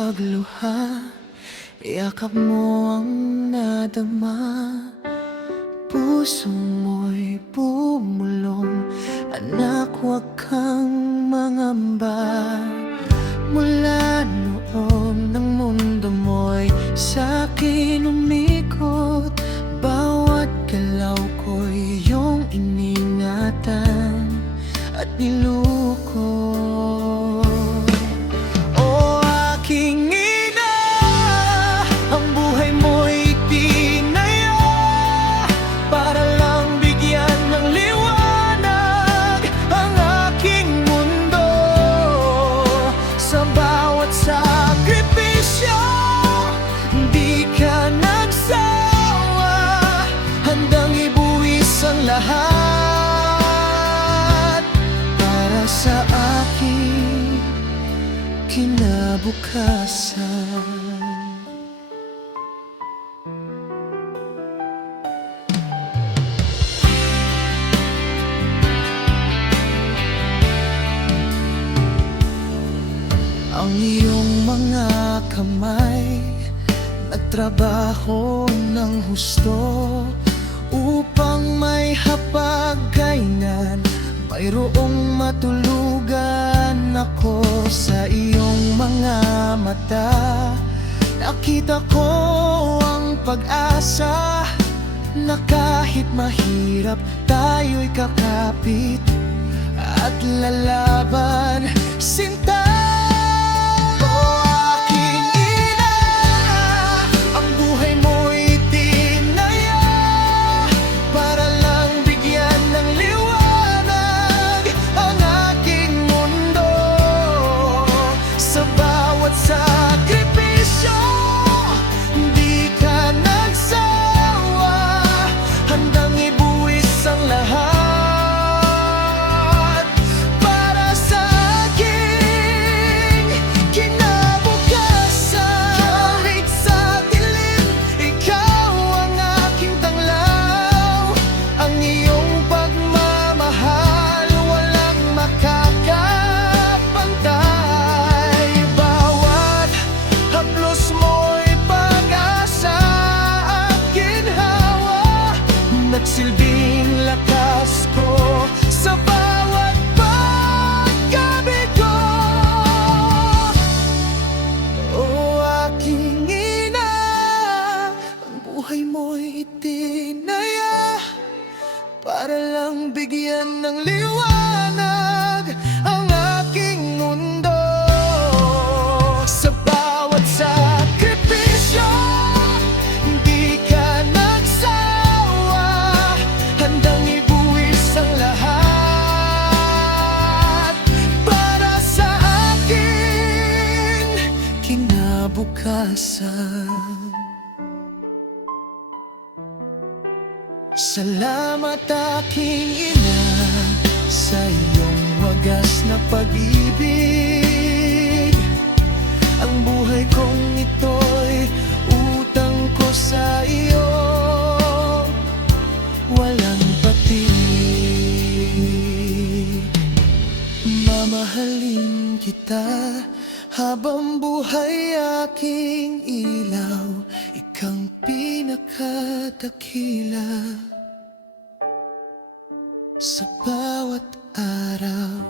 pagluha, yakap mo ang nadama. Puso mo'y bumulong, anak, huwag kang mangamba. Mula noong ng mundo mo'y sa'kin umikot, bawat galaw ko'y iyong iningatan at nilukot. O aking ina, ang buhay mo'y tinaya para lang bigyan ng liwanag ang aking mundo. Sa bawat sakripisyo, di ka nagsawa, handang ibuwis ang lahat para sa aking kinabukasan. Ang iyong mga kamay nagtrabaho ng husto upang may hapag-kainan, mayroong matulugan ako. Sa iyong mga mata nakita ko ang pag-asa, na kahit mahirap tayo'y kakapit at lalaban, sinta. Nagsilbing lakas ko sa bawat paggabi ko. O aking ina, ang buhay mo'y itinaya para lang bigyan ng liwanag ang aking mundo. Sa bawat sakripisyo, hindi ka nagsawa, handang ibuwis ang lahat para sa aking kinabukasan. Salamat aking ina sa iyong wagas na pag-ibig. Ang buhay kong ito'y utang ko sa iyo, walang patid. Mamahalin kita habang buhay aking ilaw, ikang pinakadakila sa bawat araw.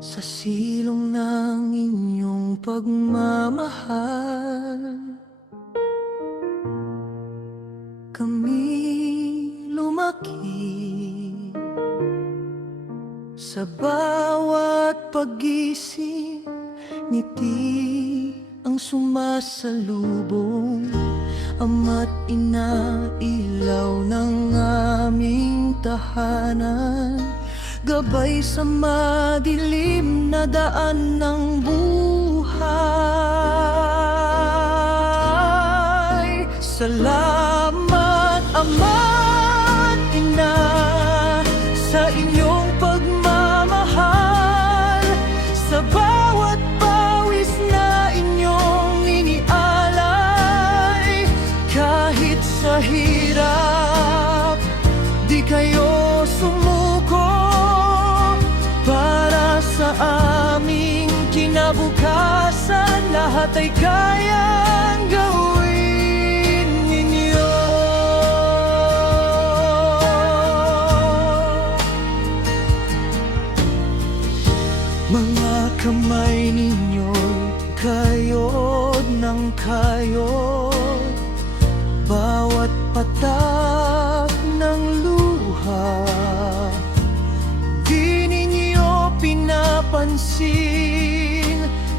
Sa silong ng inyong pagmamahal, kami lumaki. Sa bawat paggising, ngiti ang sumasalubong. Ama't ina, ilaw ng aming tahanan, gabay sa madilim na daan ng buhay. Salamat Ama't Ina sa inyong pagmamahal, sa bawat pawis na inyong inialay. Kahit sa hirap, di kayo sumuko para sa aming kinabukasan. Lahat ay kayang gawin ninyo. Mga kamay ninyo'y kayod ng kayod, bawat patak ng luha di ninyo pinapansin.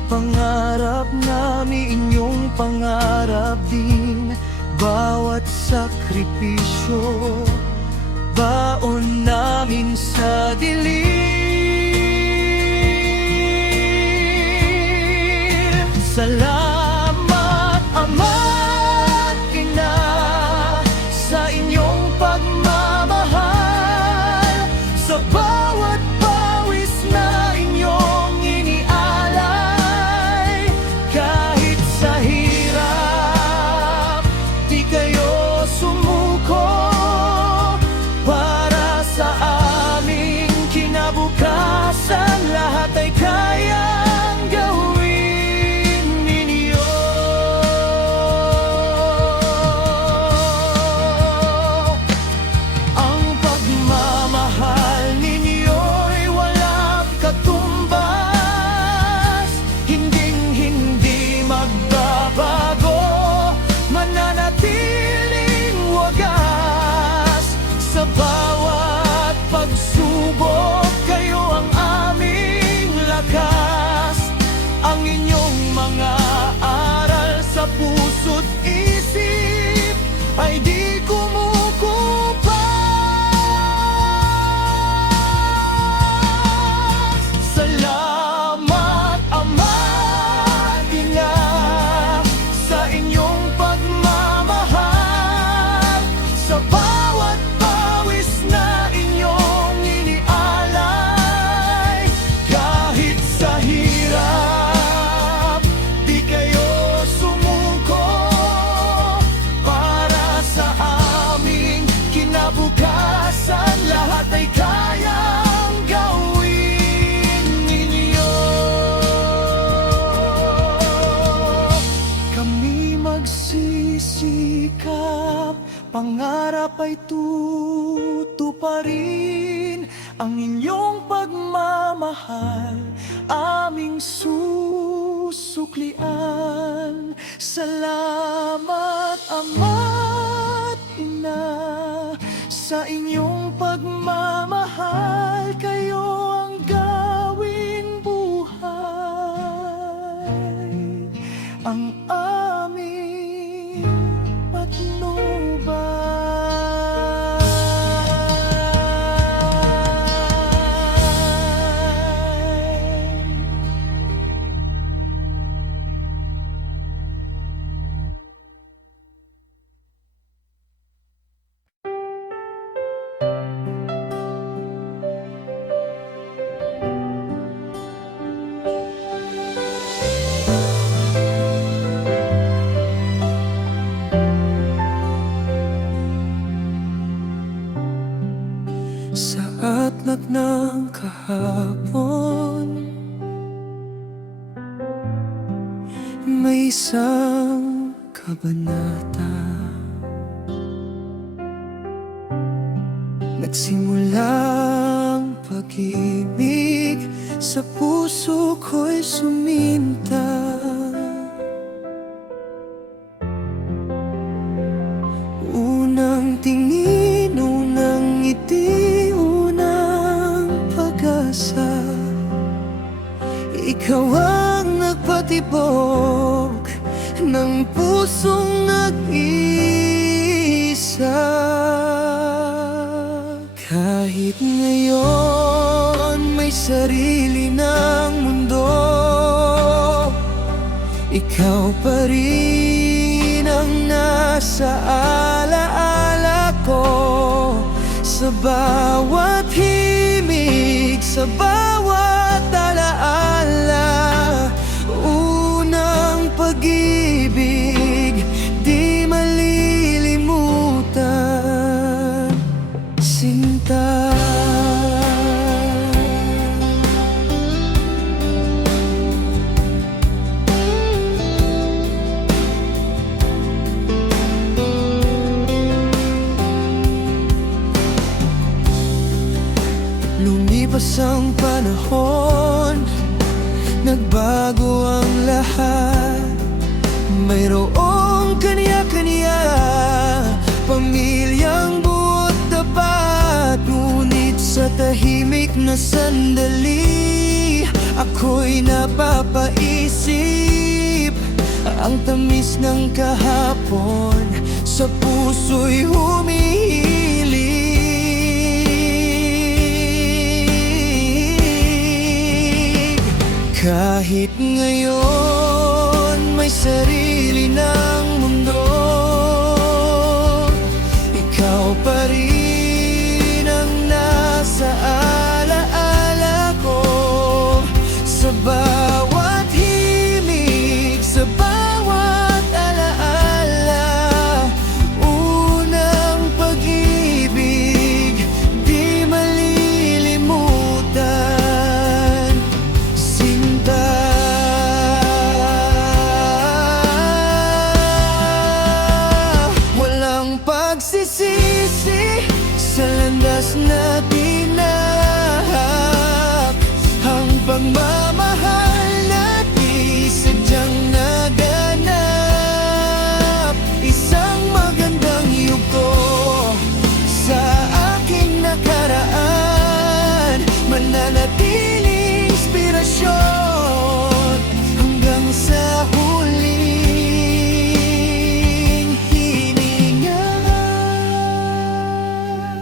Pangarap namin inyong pangarap din, bawat sakripisyo baon namin sa dilim. Salamat Ama't Ina sa inyong pagmamahal, sa bawat pawis na inyong inialay. Kahit sa hirap, di kayo sumuko para sa aming kinabukasan. Lahat ay kayang gawin ninyo. Ang pagmamahal ninyo'y walang katumbas, hinding-hindi magbabago, mananatiling wagas. Sa bawat pagsubok, kayo ang aming lakas. Ang inyong mga aral sa puso't isip ay di kumukupas. Salamat Ama't Ina sa inyong pagmamahal, sa bawat pawis na inyong inialay. Kahit sa hirap, di kayo sumuko para sa aming kinabukasan. Lahat ay kayang gawin ninyo. Kami magsisikap, pangarap ay tutuparin. Ang inyong pagmamahal aming susuklian. Salamat Ama't Ina sa inyong pagmamahal, kayo ang gawing buhay, ang aming patnubay. Sa atlag ng kahapon, may isang kabanata. Nagsimulang pag-ibig, sa puso ko'y suminta. Unang tingin, unang ngiti, unang pag-asa. Ikaw ang nagpatibok ng pusong nag-iisa. Kahit ngayon may sarili ng mundo, ikaw pa rin ang nasa sa alaala ko. Sa bawat himig, sa bawat alaala, unang pag-ibig di malilimutan, sinta. Lumipas ang panahon, nagbago ang lahat. Mayroong kanya-kanya, pamilyang buot tapat. Ngunit sa tahimik na sandali, ako'y napapaisip. Ang tamis ng kahapon sa puso'y humihiling. Kahit ngayon may sarili ng mundo, ikaw pa rin ang nasa alaala ko. Sa bawat himig, sa bawat alaala, unang pag-ibig di malilimutan, sinta. Walang pagsisisi sa landas na tinahak. Ang pagmamahal na di sadyang naganap, isang magandang yugo sa aking nakaraan, mananatiling inspirasyon hanggang sa huling hininga.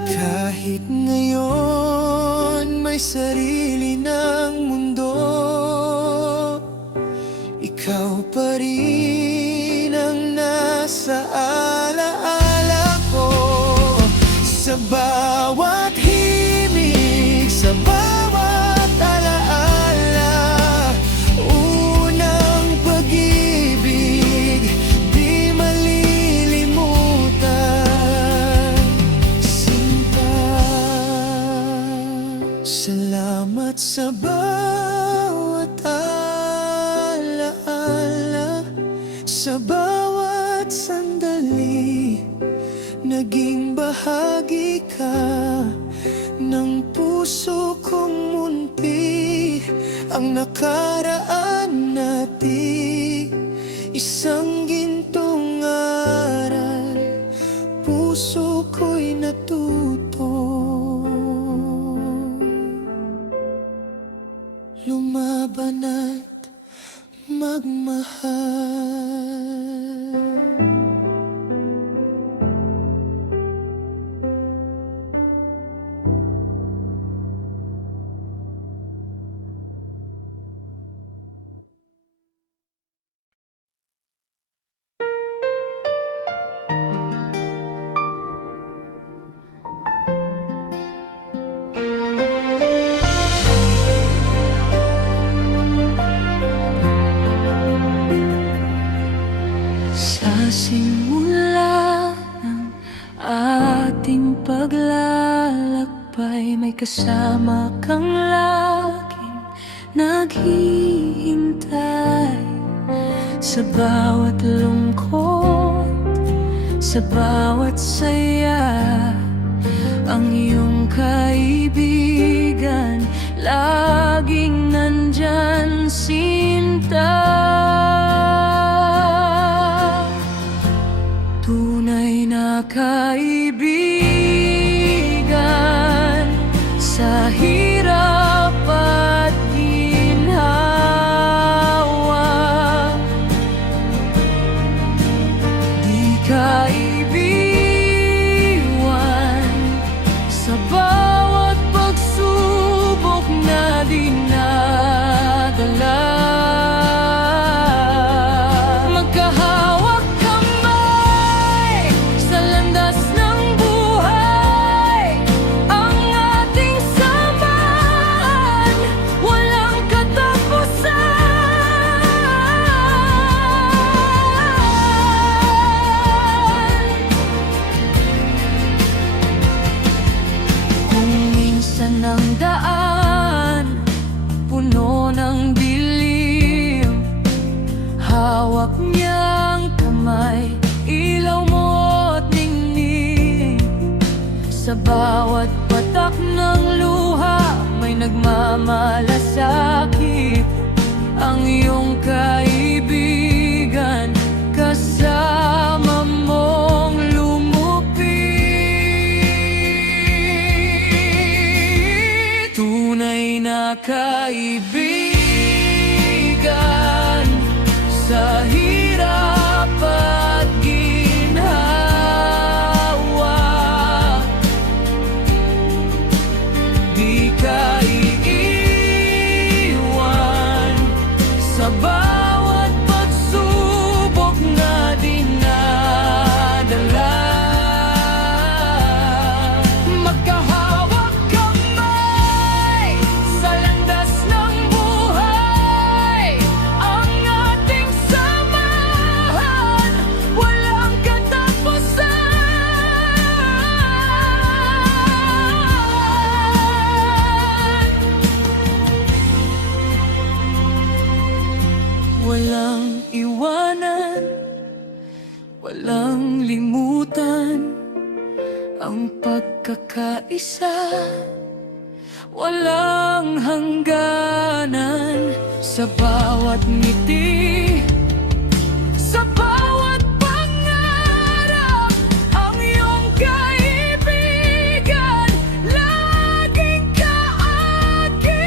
Kahit ngayon may sarili ng mundo, ikaw pa rin ang nasa alaala ko. Sa bawat himig, sa bawat alaala, unang pag-ibig di malilimutan, sinta. Salamat sa bawat alaala, sa bawat sandali, naging bahagi ka ng puso kong munti. Ang nakaraan natin, isang gintong aral, puso ko'y natuto lumaban at magmahal. Sa simula ng ating paglalakbay, may kasama kang laging naghihintay. Sa bawat lungkot, sa bawat saya, ang iyong kaibigan laging nandyan, sinta. Tunay na kaibigan sa hirap at ginhawa, di ka iiwan sa bawat pagsubok na dinadala. Magkahawak kamay Sa bawat patak ng luha may nagmamalasakit. Ang iyong kaibigan kasama mong lumupit. Tunay na kaibigan sa hirap at ginhawa. Di ka iiwan sa bawat pagsubok na dinadala. Magkahawak kamay sa landas ng buhay. Ang ating samahan, walang katapusan. Walang iwanan, walang limutan. Ang pagkakaisa, walang hangganan. Sa bawat ngiti, sa bawat pangarap, ang iyong kaibigan laging kaakibat.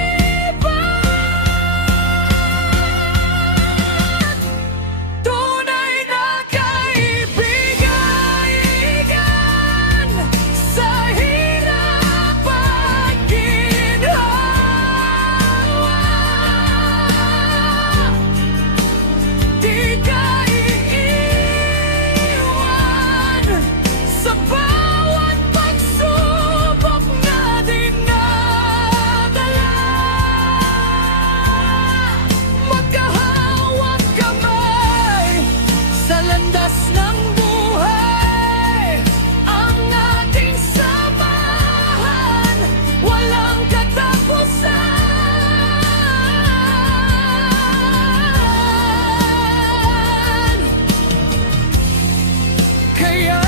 Tunay na kaibigan sa hirap at ginhawa. Di ka iiwan sa bawat pagsubok na dinadala. Magkahawak kamay sa landas ng buhay. Ang ating samahan, walang katapusan. Kaya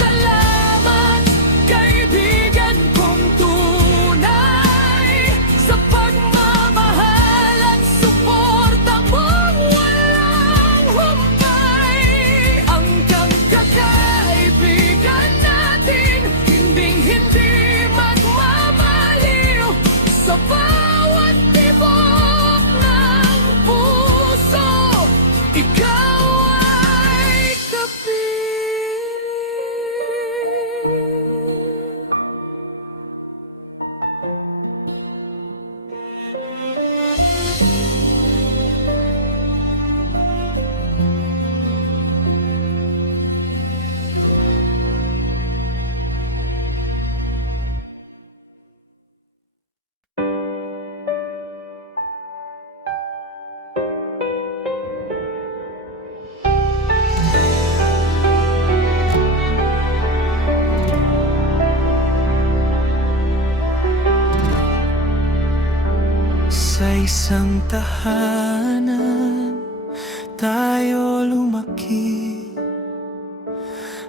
salamat, kaibigan kong tunay, sa pagmamahal at suporta mong walang humpay. Ang kaibigan natin, hinding-hindi magmamaliw. Sa bawat tibok ng puso, ikaw ay kapiling. Sa isang tahanan tayo lumaki.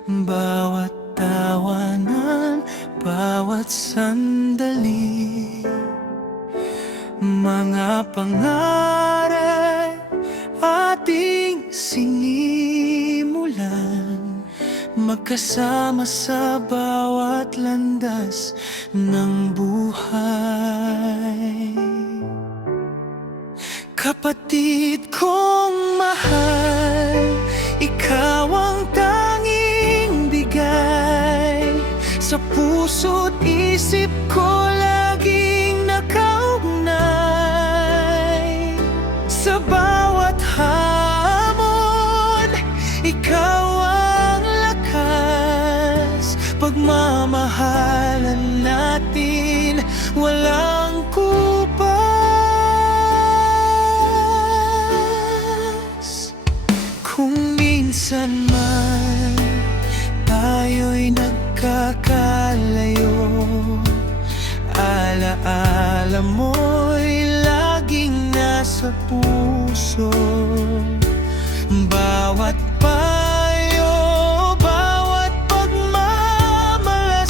Bawat tawanan, bawat sandali, mga pangarap ating sinimulan. Magkasama sa bawat landas ng buhay. Kapatid kong mahal, ikaw ang tanging bigay. Sa puso't isip ko laging nakaugnay. Sa bawat hamon, ikaw ang lakas. Pagmamahalan natin, walang kupas. Kung minsan man tayo'y nagkakalayo, alaala mo'y laging nasa puso. Bawat payo, bawat pagmamalas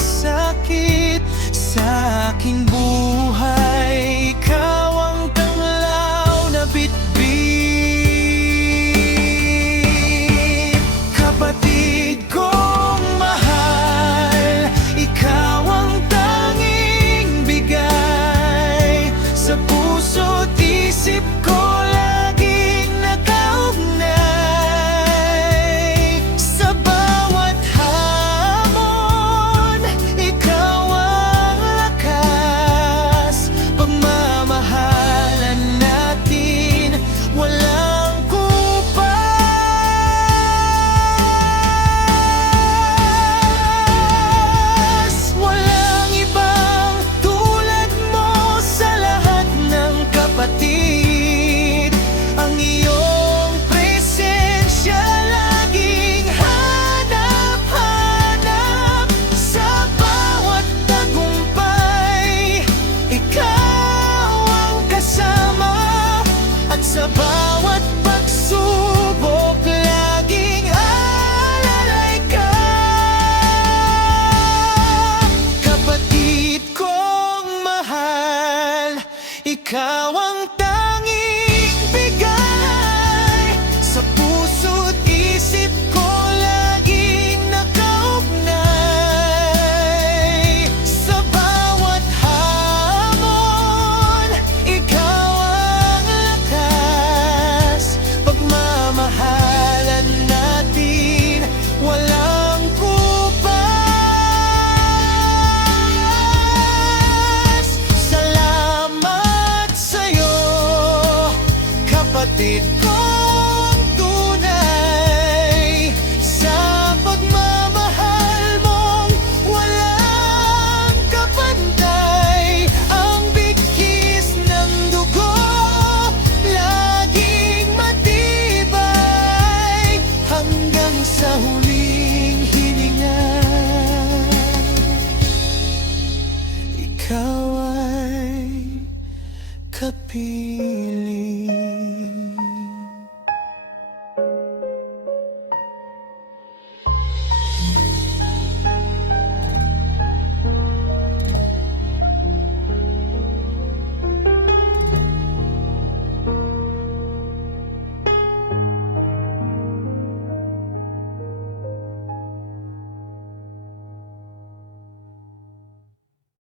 kapiling.